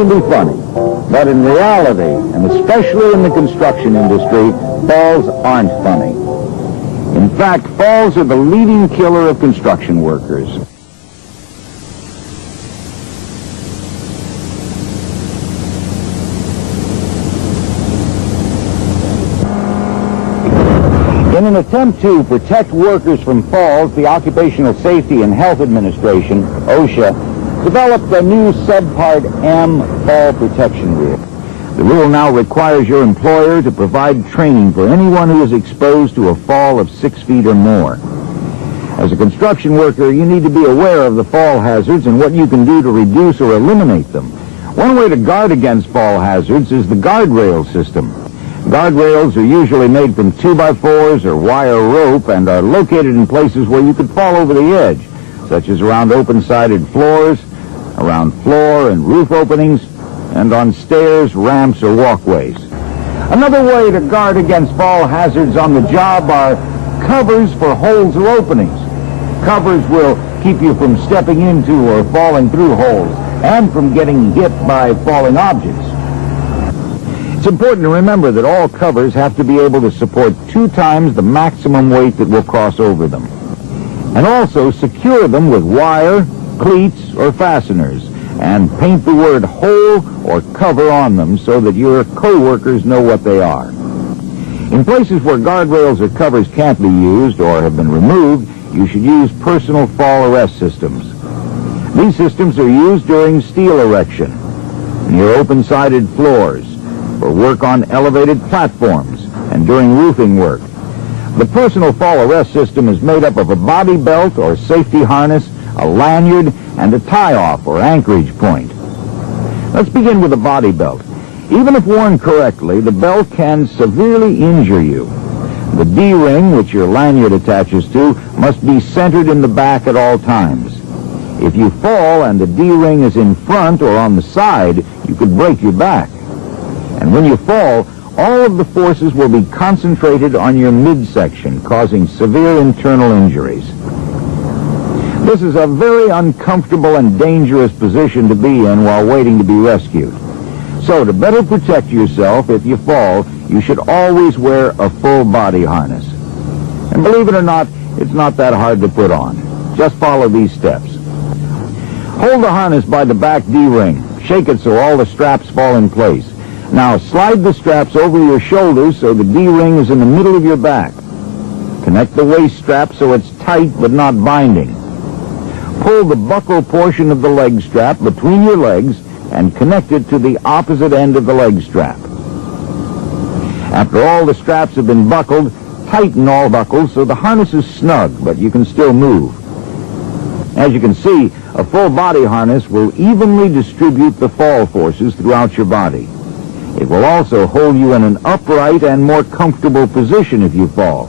can be funny, but in reality, and especially in the construction industry, falls aren't funny. In fact, falls are the leading killer of construction workers. In an attempt to protect workers from falls, the Occupational Safety and Health Administration, OSHA, developed a new Subpart M fall protection rule. The rule now requires your employer to provide training for anyone who is exposed to a fall of 6 feet or more. As a construction worker, you need to be aware of the fall hazards and what you can do to reduce or eliminate them. One way to guard against fall hazards is the guardrail system. Guardrails are usually made from 2x4s or wire rope and are located in places where you could fall over the edge, such as around open-sided floors, around floor and roof openings, and on stairs, ramps, or walkways. Another way to guard against fall hazards on the job are covers for holes or openings. Covers will keep you from stepping into or falling through holes and from getting hit by falling objects. It's important to remember that all covers have to be able to support 2 times the maximum weight that will cross over them. And also secure them with wire, cleats, or fasteners, and paint the word hole or cover on them so that your co-workers know what they are. In places where guardrails or covers can't be used or have been removed, you should use personal fall arrest systems. These systems are used during steel erection, near open-sided floors, for work on elevated platforms, and during roofing work. The personal fall arrest system is made up of a body belt or safety harness, a lanyard, and a tie-off or anchorage point. Let's begin with the body belt. Even if worn correctly, the belt can severely injure you. The D-ring, which your lanyard attaches to, must be centered in the back at all times. If you fall and the D-ring is in front or on the side, you could break your back. And when you fall, all of the forces will be concentrated on your midsection, causing severe internal injuries. This is a very uncomfortable and dangerous position to be in while waiting to be rescued. So to better protect yourself if you fall, you should always wear a full body harness. And believe it or not, it's not that hard to put on. Just follow these steps. Hold the harness by the back D-ring. Shake it so all the straps fall in place. Now slide the straps over your shoulders so the D-ring is in the middle of your back. Connect the waist strap so it's tight but not binding. Pull the buckle portion of the leg strap between your legs and connect it to the opposite end of the leg strap. After all the straps have been buckled, tighten all buckles so the harness is snug, but you can still move. As you can see, a full body harness will evenly distribute the fall forces throughout your body. It will also hold you in an upright and more comfortable position if you fall.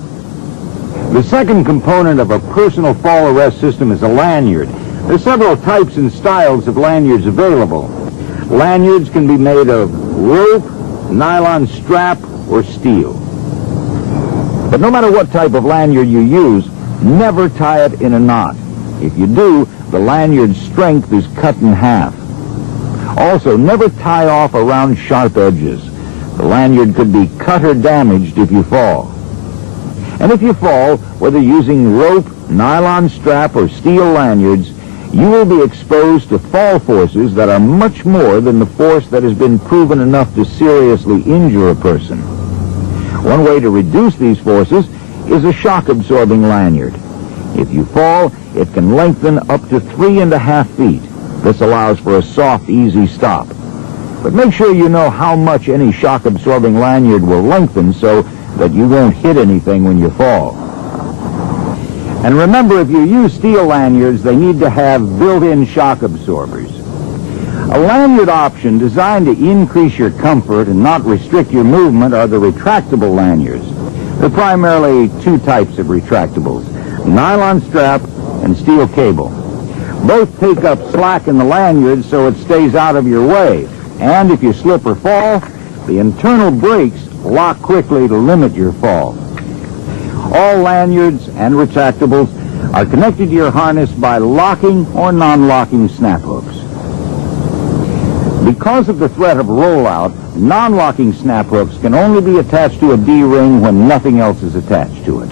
The second component of a personal fall arrest system is a lanyard. There are several types and styles of lanyards available. Lanyards can be made of rope, nylon strap, or steel. But no matter what type of lanyard you use, never tie it in a knot. If you do, the lanyard's strength is cut in half. Also, never tie off around sharp edges. The lanyard could be cut or damaged if you fall. And if you fall, whether using rope, nylon strap, or steel lanyards, you will be exposed to fall forces that are much more than the force that has been proven enough to seriously injure a person. One way to reduce these forces is a shock-absorbing lanyard. If you fall, it can lengthen up to 3.5 feet. This allows for a soft, easy stop. But make sure you know how much any shock-absorbing lanyard will lengthen so that you won't hit anything when you fall. And remember, if you use steel lanyards, they need to have built-in shock absorbers. A lanyard option designed to increase your comfort and not restrict your movement are the retractable lanyards. There are primarily 2 types of retractables: nylon strap and steel cable. Both take up slack in the lanyard so it stays out of your way. And if you slip or fall, the internal brakes lock quickly to limit your fall. All lanyards and retractables are connected to your harness by locking or non-locking snap hooks. Because of the threat of rollout, non-locking snap hooks can only be attached to a D-ring when nothing else is attached to it.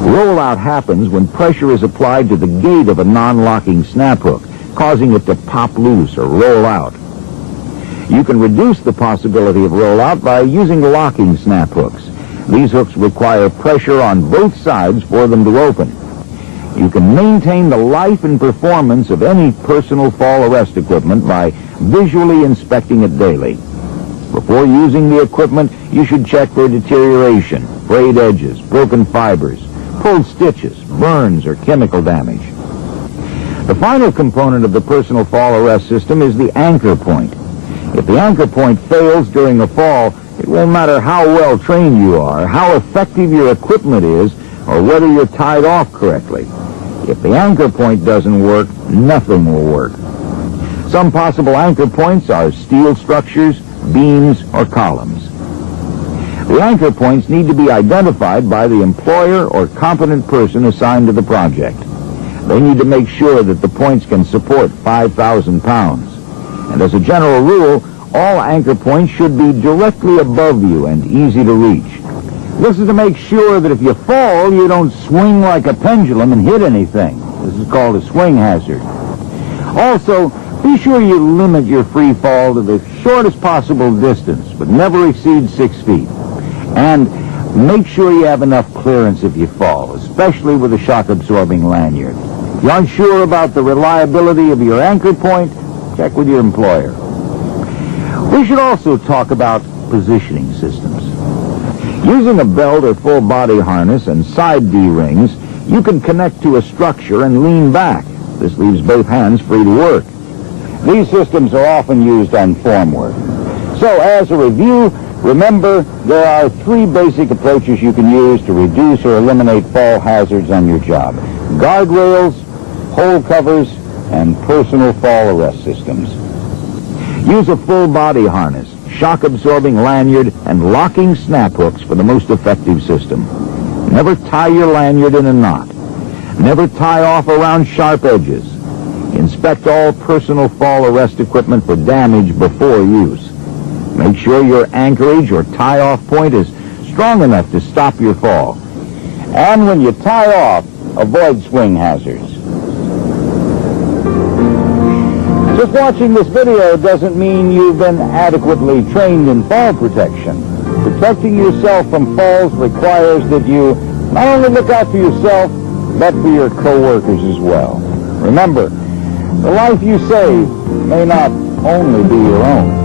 Rollout happens when pressure is applied to the gate of a non-locking snap hook, causing it to pop loose or roll out. You can reduce the possibility of rollout by using locking snap hooks. These hooks require pressure on both sides for them to open. You can maintain the life and performance of any personal fall arrest equipment by visually inspecting it daily. Before using the equipment, you should check for deterioration, frayed edges, broken fibers, pulled stitches, burns, or chemical damage. The final component of the personal fall arrest system is the anchor point. If the anchor point fails during a fall, it won't matter how well trained you are, how effective your equipment is, or whether you're tied off correctly. If the anchor point doesn't work, nothing will work. Some possible anchor points are steel structures, beams, or columns. The anchor points need to be identified by the employer or competent person assigned to the project. They need to make sure that the points can support 5,000 pounds. And as a general rule, all anchor points should be directly above you and easy to reach. This is to make sure that if you fall, you don't swing like a pendulum and hit anything. This is called a swing hazard. Also, be sure you limit your free fall to the shortest possible distance, but never exceed 6 feet. And make sure you have enough clearance if you fall, especially with a shock-absorbing lanyard. If you're unsure about the reliability of your anchor point, check with your employer. We should also talk about positioning systems. Using a belt or full body harness and side D-rings, you can connect to a structure and lean back. This leaves both hands free to work. These systems are often used on form work. So as a review, remember there are 3 basic approaches you can use to reduce or eliminate fall hazards on your job: guardrails, hole covers, and personal fall arrest systems. Use a full body harness, shock-absorbing lanyard, and locking snap hooks for the most effective system. Never tie your lanyard in a knot. Never tie off around sharp edges. Inspect all personal fall arrest equipment for damage before use. Make sure your anchorage or tie-off point is strong enough to stop your fall. And when you tie off, avoid swing hazards. Just watching this video doesn't mean you've been adequately trained in fall protection. Protecting yourself from falls requires that you not only look out for yourself, but for your co-workers as well. Remember, the life you save may not only be your own.